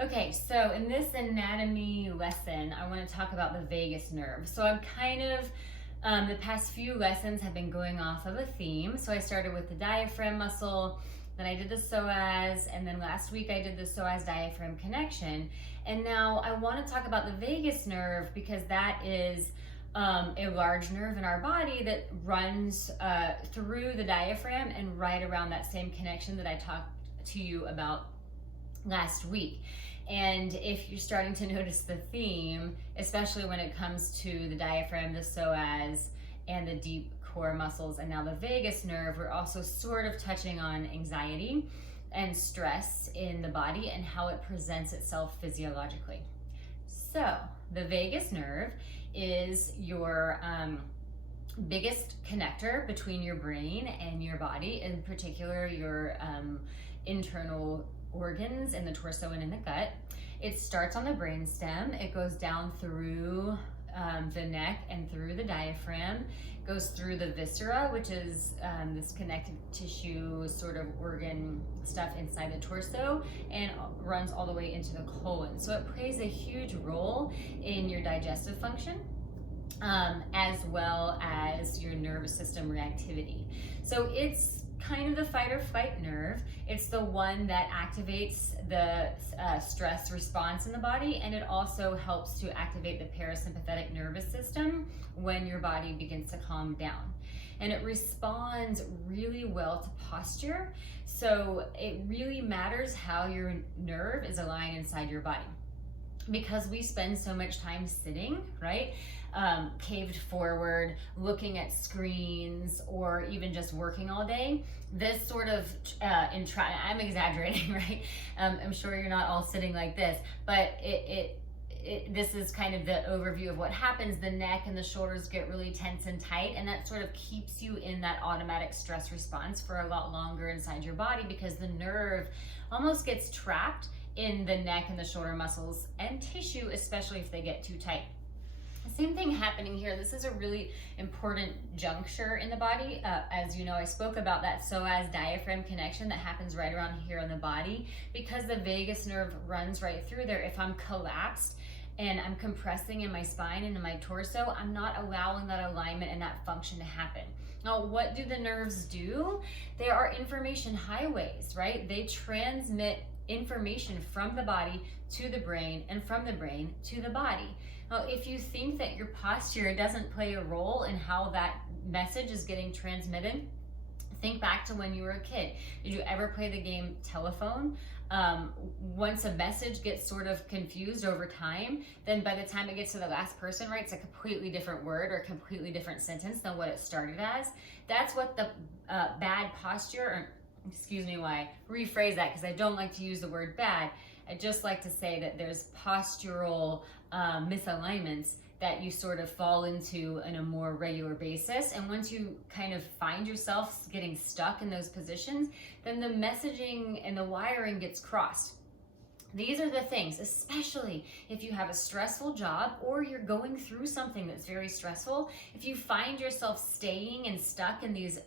Okay, so in this anatomy lesson, I want to talk about the vagus nerve. So I'm the past few lessons have been going off of a theme. So I started with the diaphragm muscle, then I did the psoas, and then last week I did the psoas diaphragm connection. And now I want to talk about the vagus nerve because that is a large nerve in our body that runs through the diaphragm and right around that same connection that I talked to you about last week. And if you're starting to notice the theme, especially when it comes to the diaphragm, the psoas, and the deep core muscles, and now the vagus nerve, we're also sort of touching on anxiety and stress in the body and how it presents itself physiologically. So the vagus nerve is your biggest connector between your brain and your body, in particular your internal organs in the torso and in the gut. It starts on the brainstem. It goes down through the neck and through the diaphragm, goes through the viscera, which is this connective tissue sort of organ stuff inside the torso, and runs all the way into the colon. So it plays a huge role in your digestive function, as well as your nervous system reactivity. So it's kind of the fight or flight nerve. It's the one that activates the stress response in the body, and it also helps to activate the parasympathetic nervous system when your body begins to calm down. And it responds really well to posture, so it really matters how your nerve is aligned inside your body. Because we spend so much time sitting, right? Caved forward, looking at screens, or even just working all day. This sort of, I'm exaggerating, right? I'm sure you're not all sitting like this, but this is kind of the overview of what happens. The neck and the shoulders get really tense and tight, and that sort of keeps you in that automatic stress response for a lot longer inside your body, because the nerve almost gets trapped in the neck and the shoulder muscles and tissue, especially if they get too tight. Same thing happening here. This is a really important juncture in the body. As you know, I spoke about that psoas diaphragm connection that happens right around here in the body, because the vagus nerve runs right through there. If I'm collapsed and I'm compressing in my spine and in my torso, I'm not allowing that alignment and that function to happen. Now, what do the nerves do? They are information highways, right? They transmit information from the body to the brain, and from the brain to the body. Now, if you think that your posture doesn't play a role in how that message is getting transmitted, think back to when you were a kid. Did you ever play the game telephone? Once a message gets sort of confused over time, then by the time it gets to the last person, right, it's a completely different word or a completely different sentence than what it started as. That's what the bad posture, or excuse me, why rephrase that, because I don't like to use the word bad. I just like to say that there's postural misalignments that you sort of fall into on a more regular basis. And once you kind of find yourself getting stuck in those positions, then the messaging and the wiring gets crossed. These are the things, especially if you have a stressful job or you're going through something that's very stressful. If you find yourself staying and stuck in these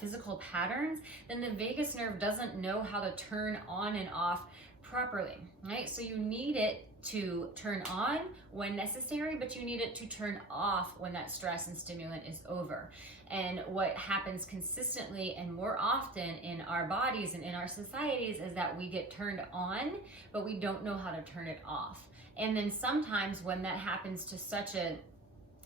physical patterns, then the vagus nerve doesn't know how to turn on and off properly, right? So you need it to turn on when necessary, but you need it to turn off when that stress and stimulant is over. And what happens consistently and more often in our bodies and in our societies is that we get turned on, but we don't know how to turn it off. And then sometimes when that happens to such a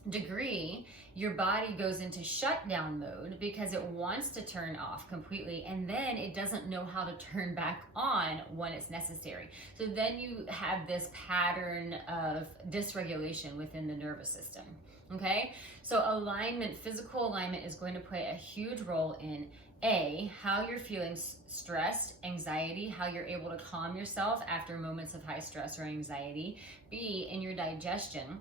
degree, your body goes into shutdown mode because it wants to turn off completely, and then it doesn't know how to turn back on when it's necessary. So then you have this pattern of dysregulation within the nervous system. Okay, so alignment, physical alignment, is going to play a huge role in A, how you're feeling stressed, anxiety, how you're able to calm yourself after moments of high stress or anxiety. B, in your digestion.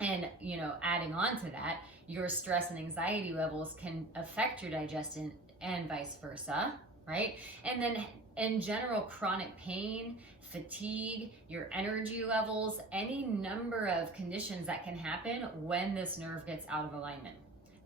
And, you know, adding on to that, your stress and anxiety levels can affect your digestion and vice versa, right? And then in general, chronic pain, fatigue, your energy levels, any number of conditions that can happen when this nerve gets out of alignment.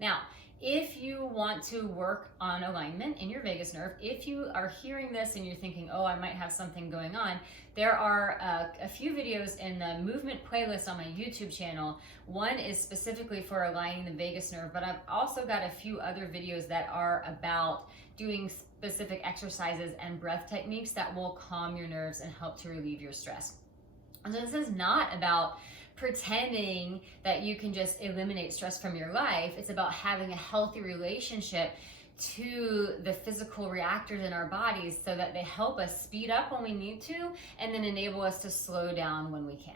Now, If you want to work on alignment in your vagus nerve, if you are hearing this and you're thinking, oh, I might have something going on, there are a few videos in the movement playlist on my YouTube channel. One is specifically for aligning the vagus nerve, but I've also got a few other videos that are about doing specific exercises and breath techniques that will calm your nerves and help to relieve your stress. And so this is not about pretending that you can just eliminate stress from your life. It's about having a healthy relationship to the physical reactors in our bodies so that they help us speed up when we need to and then enable us to slow down when we can.